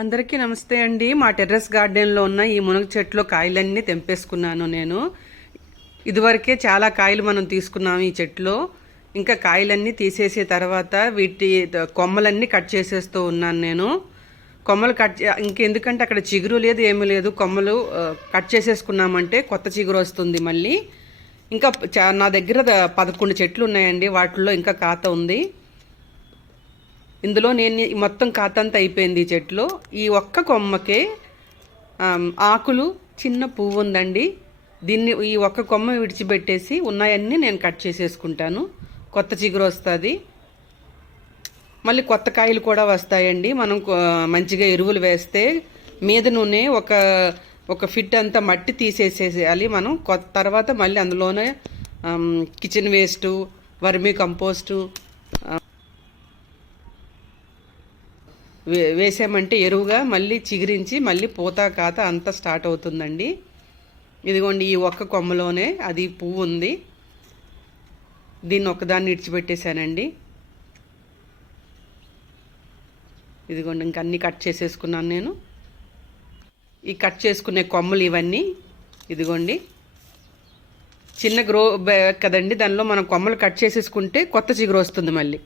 అందరికీ నమస్తే అండి. మా టెర్రస్ గార్డెన్లో ఉన్న ఈ మునగ చెట్లో కాయలన్నీ తెంపేసుకున్నాను నేను. ఇదివరకే చాలా కాయలు మనం తీసుకున్నాము ఈ చెట్లో. ఇంకా కాయలన్నీ తీసేసే తర్వాత వీటి కొమ్మలన్నీ కట్ చేసేస్తూ ఉన్నాను నేను. కొమ్మలు ఇంకెందుకంటే అక్కడ చిగురు లేదు, ఏమీ లేదు. కొమ్మలు కట్ చేసేసుకున్నామంటే కొత్త చిగురు వస్తుంది మళ్ళీ. ఇంకా నా దగ్గర 11 చెట్లు ఉన్నాయండి. వాటిల్లో ఇంకా కాత ఉంది. ఇందులో నేను మొత్తం కాతంతా అయిపోయింది ఈ చెట్లో. ఈ ఒక్క కొమ్మకే ఆకులు, చిన్న పువ్వు ఉందండి. దీన్ని ఈ ఒక్క కొమ్మ విడిచిపెట్టేసి ఉన్నాయన్నీ నేను కట్ చేసేసుకుంటాను. కొత్త చిగురు వస్తుంది, మళ్ళీ కొత్త కాయలు కూడా వస్తాయండి. మనం మంచిగా ఎరువులు వేస్తే మీద నూనె ఒక ఫిట్ అంతా మట్టి తీసేసేయాలి మనం. తర్వాత మళ్ళీ అందులోనే కిచెన్ వేస్టు, వర్మీ కంపోస్టు వేసామంటే ఎరువుగా మళ్ళీ చిగురించి మళ్ళీ పూత కాత అంతా స్టార్ట్ అవుతుందండి. ఇదిగోండి, ఈ ఒక్క కొమ్మలోనే అది పువ్వు ఉంది. దీన్ని ఒకదాన్ని ఇడిచిపెట్టేశానండి. ఇదిగోండి, ఇంక అన్నీ కట్ చేసేసుకున్నాను నేను. ఈ కట్ చేసుకునే కొమ్మలు ఇవన్నీ. ఇదిగోండి, చిన్న గ్రో బ్యాగ్ కదండి, దానిలో మనం కొమ్మలు కట్ చేసేసుకుంటే కొత్త చిగురు వస్తుంది మళ్ళీ.